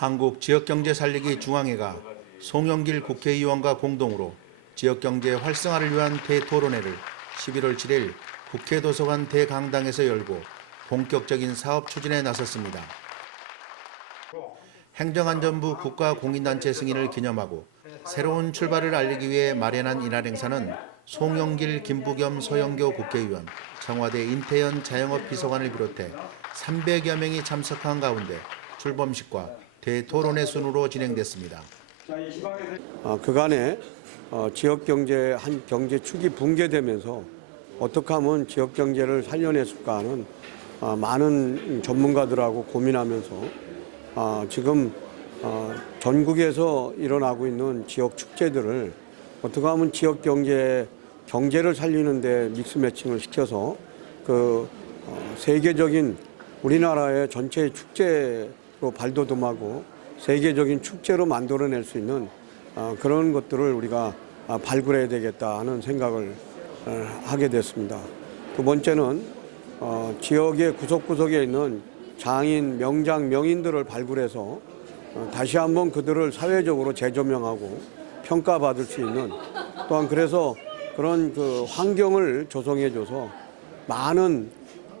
한국 지역경제 살리기 중앙회가 송영길 국회의원과 공동으로 지역경제 활성화를 위한 대토론회를 11월 7일 국회 도서관 대강당에서 열고 본격적인 사업 추진에 나섰습니다. 행정안전부 국가공인단체 승인을 기념하고 새로운 출발을 알리기 위해 마련한 이날 행사는 송영길, 김부겸, 서영교 국회의원, 청와대 인태현 자영업 비서관을 비롯해 300여 명이 참석한 가운데 출범식과 대토론회 순으로 진행됐습니다. 어, 그간에 어, 지역 경제 한 경제 축이 붕괴되면서 어떻게 하면 지역 경제를 살려냈을까 하는 어, 많은 전문가들하고 고민하면서 어, 지금 어, 전국에서 일어나고 있는 지역 축제들을 어떻게 하면 지역 경제 경제를 살리는데 믹스 매칭을 시켜서 그 어, 세계적인 우리나라의 전체 축제 로 발돋움하고 세계적인 축제로 만들어낼 수 있는 어, 그런 것들을 우리가 아, 발굴해야 되겠다 하는 생각을 어, 하게 됐습니다. 두 번째는 어, 지역의 구석구석에 있는 장인, 명장, 명인들을 발굴해서 어, 다시 한번 그들을 사회적으로 재조명하고 평가받을 수 있는 또한 그래서 그런 그 환경을 조성해줘서 많은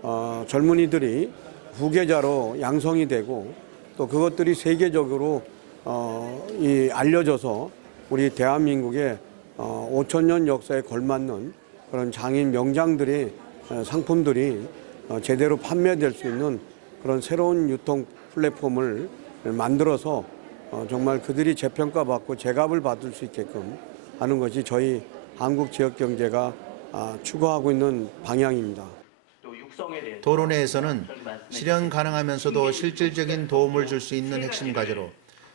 어, 젊은이들이 후계자로 양성이 되고 또 그것들이 세계적으로 어, 이 알려져서 우리 대한민국의 어, 5천 년 역사에 걸맞는 그런 장인 명장들이 어, 상품들이 어, 제대로 판매될 수 있는 그런 새로운 유통 플랫폼을 만들어서 어, 정말 그들이 재평가받고 제값을 받을 수 있게끔 하는 것이 저희 한국 지역 경제가 아, 추구하고 있는 방향입니다. 토론회에서는 실현 가능하면서도 실질적인 도움을 줄 수 있는 핵심 과제로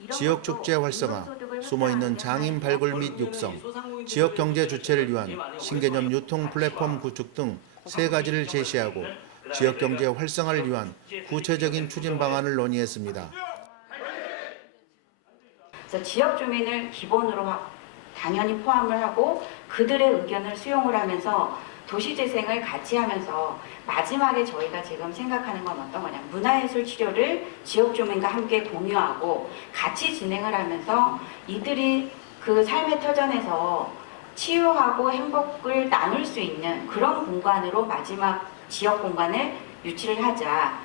지역 축제 활성화, 숨어 있는 장인 발굴 및 육성, 지역 경제 주체를 위한 신개념 유통 플랫폼 구축 등 세 가지를 제시하고 지역 경제 활성화를 위한 구체적인 추진 방안을 논의했습니다. 그래서 지역 주민을 기본으로 하- 당연히 포함을 하고 그들의 의견을 수용을 하면서 도시 재생을 같이 하면서 마지막에 저희가 지금 생각하는 건 어떤 거냐. 문화예술 치료를 지역 주민과 함께 공유하고 같이 진행을 하면서 이들이 그 삶의 터전에서 치유하고 행복을 나눌 수 있는 그런 공간으로 마지막 지역 공간을 유치를 하자